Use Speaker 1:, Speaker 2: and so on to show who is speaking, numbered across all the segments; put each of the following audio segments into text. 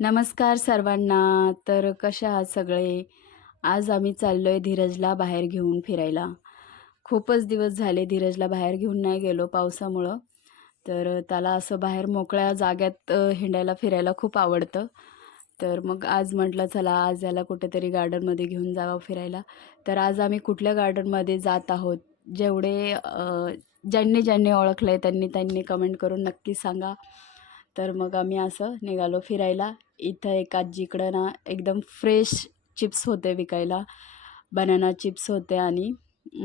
Speaker 1: नमस्कार सर्वांना. तर कशा आहात सगळे? आज आम्ही चाललो आहे धीरजला बाहेर घेऊन फिरायला. खूपच दिवस झाले धीरजला बाहेर घेऊन नाही गेलो पावसामुळं. तर त्याला असं बाहेर मोकळ्या जाग्यात हिंडायला फिरायला खूप आवडतं. तर मग आज म्हटलं चला आज याला कुठेतरी गार्डनमध्ये घेऊन जावं फिरायला. तर आज आम्ही कुठल्या गार्डनमध्ये जात आहोत? जेवढे ज्यांनी ज्यांनी ओळखलं आहे त्यांनी त्यांनी कमेंट करून नक्की सांगा. तर मग आम्ही असं निघालो फिरायला. इथं एक आजीकडं ना एकदम फ्रेश चिप्स होते विकायला. बनाना चिप्स होते आणि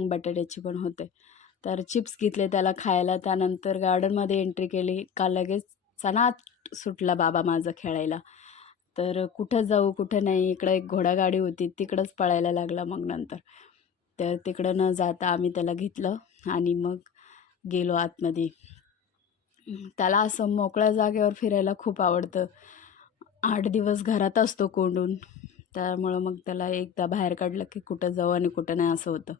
Speaker 1: बटाट्याची पण होते. तर चिप्स घेतले त्याला खायला. त्यानंतर गार्डनमध्ये एंट्री केली. का लगेच चणात सुटला बाबा माझा खेळायला. तर कुठं जाऊ कुठं नाही. इकडं एक घोडागाडी होती. तिकडंच पळायला लागला मग नंतर. तर तिकडं न जाता आम्ही त्याला घेतलं आणि मग गेलो आतमध्ये. त्याला असं मोकळ्या जागेवर फिरायला खूप आवडतं. आठ दिवस घरात असतो कोंडून. त्यामुळं मग त्याला एकदा बाहेर काढलं की कुठं जाऊ आणि कुठं नाही असं होतं.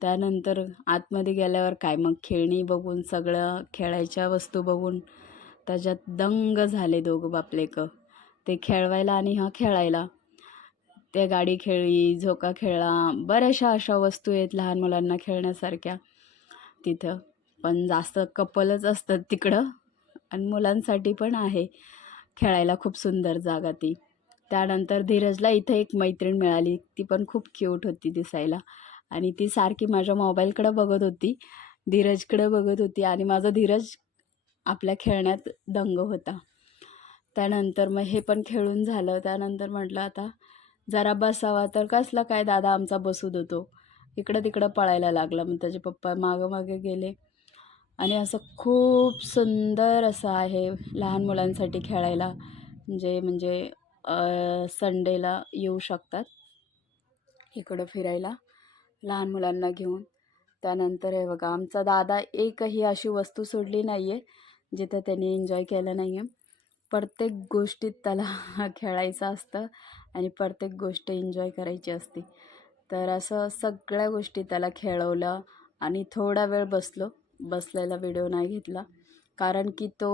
Speaker 1: त्यानंतर आतमध्ये गेल्यावर काय मग खेळणी बघून सगळं खेळायच्या वस्तू बघून त्याच्यात दंग झाले दोघं बापलेकं. ते खेळवायला आणि हा खेळायला. ते गाडी खेळली झोका खेळला बऱ्याचशा अशा वस्तू आहेत लहान मुलांना खेळण्यासारख्या तिथं. पण जास्त कपलच असतात तिकडं. आणि मुलांसाठी पण आहे खेळायला खूप सुंदर जागा ती. त्यानंतर धीरजला इथं एक मैत्रीण मिळाली. ती पण खूप क्यूट होती दिसायला. आणि ती सारखी माझ्या मोबाईलकडं बघत होती. धीरजकडं बघत होती. आणि माझा धीरज आपल्या खेळण्यात दंग होता. त्यानंतर मग हे पण खेळून झालं. त्यानंतर म्हटलं आता जरा बसावा. तर कसला काय दादा आमचा बसू देतो. इकडं तिकडं पळायला लागला. मग त्याचे पप्पा मागं मागे गेले. आणि असं खूप सुंदर असं आहे लहान मुलांसाठी खेळायला. जे म्हणजे संडेला येऊ शकतात. इकडं फिरायला लहान मुलांना घेऊन. त्यानंतर हे बघा आमचा दादा एकही अशी वस्तू सोडली नाही आहे जिथं त्यांनी एन्जॉय केलं नाही आहे प्रत्येक गोष्टीत त्याला खेळायचं असतं आणि प्रत्येक गोष्ट एन्जॉय करायची असते. तर असं सगळ्या गोष्टी त्याला खेळवलं आणि थोडा वेळ बसलो. बसलेला व्हिडिओ नाही घेतला. कारण की तो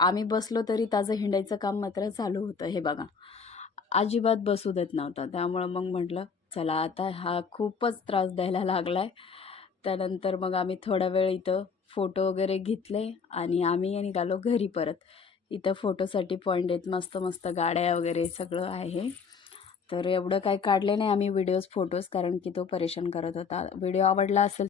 Speaker 1: आम्ही बसलो तरी ताजं हिंडायचं काम मात्र चालू होतं हे बघा. अजिबात बसू देत नव्हता. त्यामुळं मग म्हटलं चला आता हा खूपच त्रास द्यायला लागला आहे त्यानंतर मग आम्ही थोडा वेळ इथं फोटो वगैरे घेतले आणि आम्ही निघालो घरी परत. इथं फोटोसाठी पॉईंट आहेत मस्त मस्त गाड्या वगैरे सगळं आहे. तर एवढं काही काढले नाही आम्ही व्हिडिओज फोटोज कारण की तो परेशान करत होता. व्हिडिओ आवडला असेल